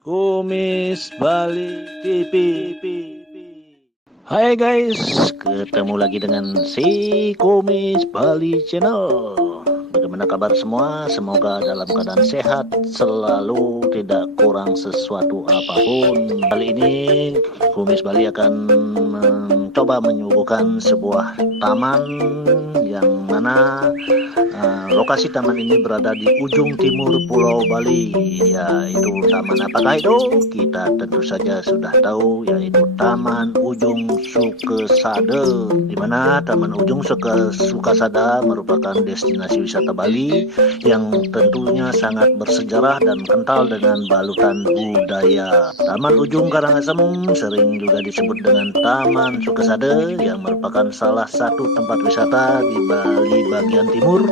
Kumis Bali TV. Hai guys, ketemu lagi dengan si Kumis Bali Channel. Bagaimana kabar semua? Semoga dalam keadaan sehat selalu, tidak kurang sesuatu apapun. Kali ini Kumis Bali akan mencoba menyuguhkan sebuah taman yang mana lokasi taman ini berada di ujung timur Pulau Bali. Yaitu taman apakah itu? Kita tentu saja sudah tahu, yaitu Taman Ujung Sukesada, di mana Taman Ujung Sukesada merupakan destinasi wisata Bali yang tentunya sangat bersejarah dan kental dengan balutan budaya. Taman Ujung Karangasem sering juga disebut dengan Taman Sukesada, yang merupakan salah satu tempat wisata di Bali bagian timur,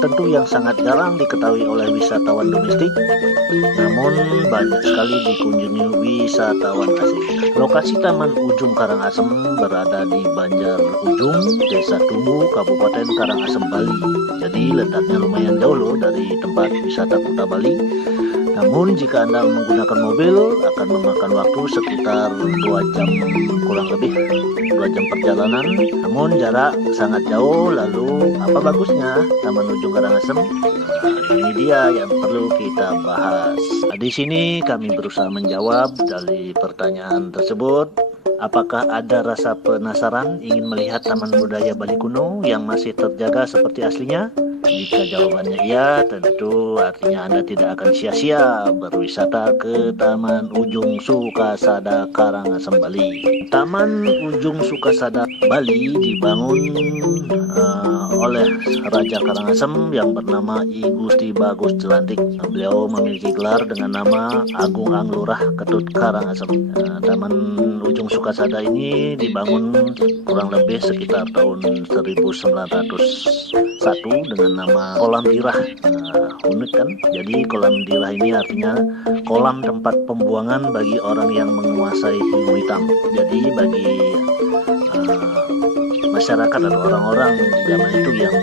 tentu yang sangat jarang diketahui oleh wisatawan domestik, namun banyak sekali dikunjungi wisatawan asing. Lokasi Taman Ujung Karangasem berada di Banjar Ujung, Desa Tumbu, Kabupaten Karangasem, Bali. Jadi letaknya lumayan jauh loh dari tempat wisata Kuta Bali. Namun jika Anda menggunakan mobil akan memakan waktu sekitar 2 jam, kurang lebih 2 jam perjalanan. Namun jarak sangat jauh. Lalu apa bagusnya Taman Ujung Karangasem? Ini dia yang perlu kita bahas. Di sini kami berusaha menjawab dari pertanyaan tersebut. Apakah ada rasa penasaran ingin melihat taman budaya Bali kuno yang masih terjaga seperti aslinya? Jika jawabannya iya, tentu artinya Anda tidak akan sia-sia berwisata ke Taman Ujung Sukesada Karangasem, Bali. Taman Ujung Sukesada Bali dibangun oleh Raja Karangasem yang bernama I Gusti Bagus Jelantik. Beliau memiliki gelar dengan nama Agung Anglurah Ketut Karangasem. Taman Ujung Sukesada ini dibangun kurang lebih sekitar tahun 1901 dengan nama Kolam Dirah. Unik kan? Jadi Kolam Dirah ini artinya kolam tempat pembuangan bagi orang yang menguasai hiu hitam. Jadi bagi masyarakat atau orang-orang di zaman itu yang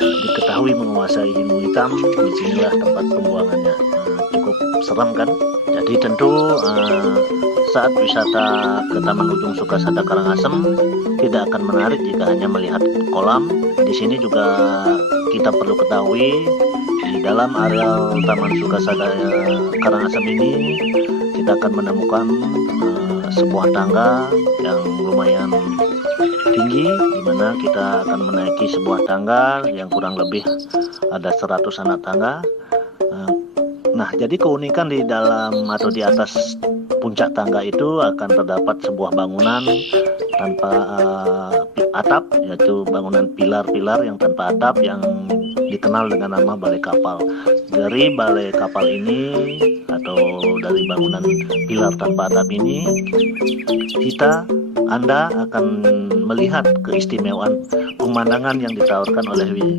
diketahui menguasai hiu hitam, disinilah tempat pembuangannya. Cukup seram kan? Jadi tentu saat wisata ke Taman Ujung Sukesada Karangasem tidak akan menarik jika hanya melihat kolam. Di sini juga kita perlu ketahui, di dalam areal Taman Sukesada Karangasem ini kita akan menemukan sebuah tangga yang lumayan tinggi, di mana kita akan menaiki sebuah tangga yang kurang lebih ada 100 anak tangga. Nah, jadi keunikan di dalam atau di atas puncak tangga itu akan terdapat sebuah bangunan tanpa atap, yaitu bangunan pilar-pilar yang tanpa atap yang dikenal dengan nama balai kapal. Dari balai kapal ini atau dari bangunan pilar tanpa atap ini, Anda akan melihat keistimewaan pemandangan yang ditawarkan oleh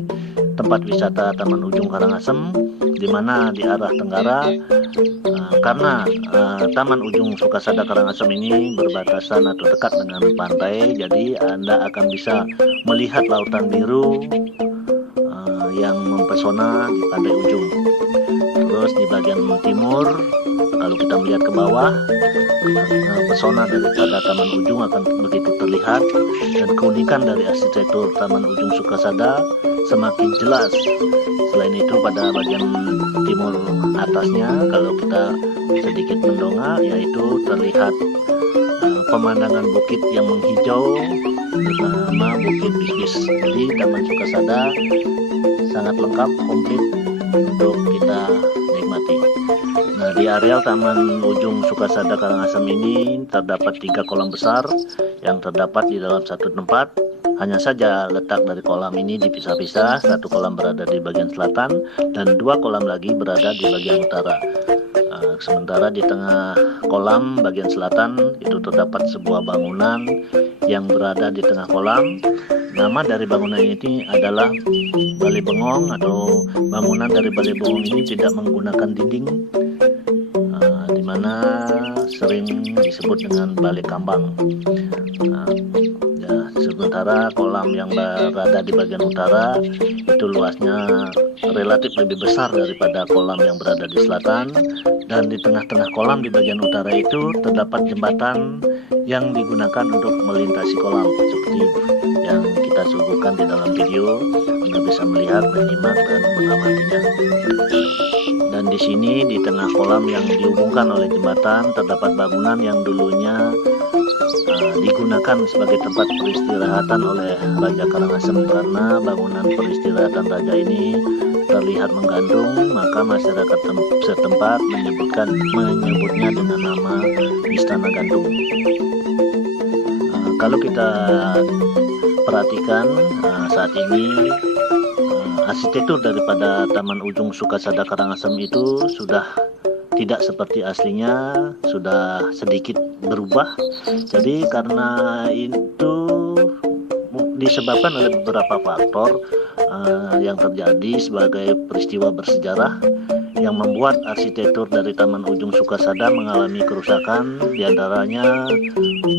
tempat wisata Taman Ujung Karangasem, di mana di arah tenggara, karena Taman Ujung Sukesada Karangasem ini berbatasan atau dekat dengan pantai, jadi Anda akan bisa melihat lautan biru yang mempesona di pantai ujung. Terus di bagian timur, kalau kita melihat ke bawah, pesona daripada Taman Ujung akan begitu terlihat, dan keunikan dari arsitektur Taman Ujung Sukesada semakin jelas. Selain itu, pada bagian timur atasnya, kalau kita sedikit mendongak, yaitu terlihat pemandangan bukit yang menghijau bernama Bukit Biskis. Jadi Taman Sukesada sangat lengkap, komplit untuk kita nikmati. Nah, di areal Taman Ujung Sukesada Karangasem ini terdapat 3 kolam besar yang terdapat di dalam satu tempat. Hanya saja letak dari kolam ini dipisah-pisah, satu kolam berada di bagian selatan dan 2 kolam lagi berada di bagian utara. Sementara di tengah kolam bagian selatan itu terdapat sebuah bangunan yang berada di tengah kolam. Nama dari bangunan ini adalah Balai Bengong, atau bangunan dari Balai Bengong ini tidak menggunakan dinding, di mana sering disebut dengan Balai Kambang. Sementara kolam yang berada di bagian utara itu luasnya relatif lebih besar daripada kolam yang berada di selatan, Dan di tengah-tengah kolam di bagian utara itu terdapat jembatan yang digunakan untuk melintasi kolam, seperti yang kita suguhkan di dalam video. Anda bisa melihat, menyimak, dan mengamatinya. Dan di sini di tengah kolam yang dihubungkan oleh jembatan terdapat bangunan yang dulunya digunakan sebagai tempat peristirahatan oleh Raja Karangasem. Karena bangunan peristirahatan raja ini terlihat menggantung, maka masyarakat setempat menyebutnya dengan nama Istana Gantung. Kalau kita perhatikan saat ini arsitektur daripada Taman Ujung Sukasada Karangasem itu sudah tidak seperti aslinya, sudah sedikit berubah. Jadi karena itu disebabkan oleh beberapa faktor yang terjadi sebagai peristiwa bersejarah yang membuat arsitektur dari Taman Ujung Sukasada mengalami kerusakan, diantaranya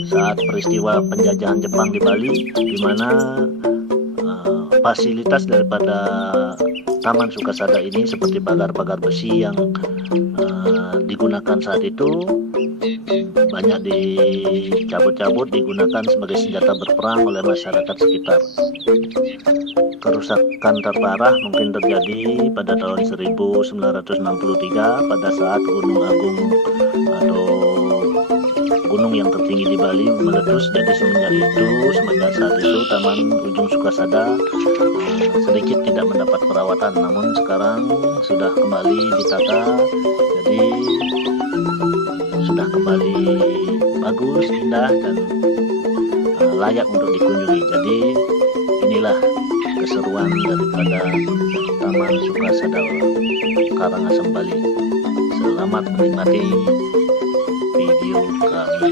saat peristiwa penjajahan Jepang di Bali, di mana fasilitas daripada Taman Sukasada ini seperti pagar-pagar besi yang digunakan saat itu banyak dicabut-cabut, digunakan sebagai senjata berperang oleh masyarakat sekitar. Kerusakan terparah mungkin terjadi pada tahun 1963 pada saat Gunung Agung atau gunung yang tertinggi di Bali meletus. Jadi semenjak saat itu Taman Ujung Sukasada sedikit tidak mendapat perawatan, namun sekarang sudah kembali ditata, jadi sudah kembali bagus, indah, dan layak untuk dikunjungi. Jadi inilah keseruan daripada Taman Sukasada Karangasem Bali. Selamat menikmati video kami.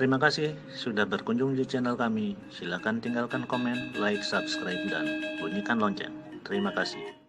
Terima kasih sudah berkunjung di channel kami. Silakan tinggalkan komen, like, subscribe, dan bunyikan lonceng. Terima kasih.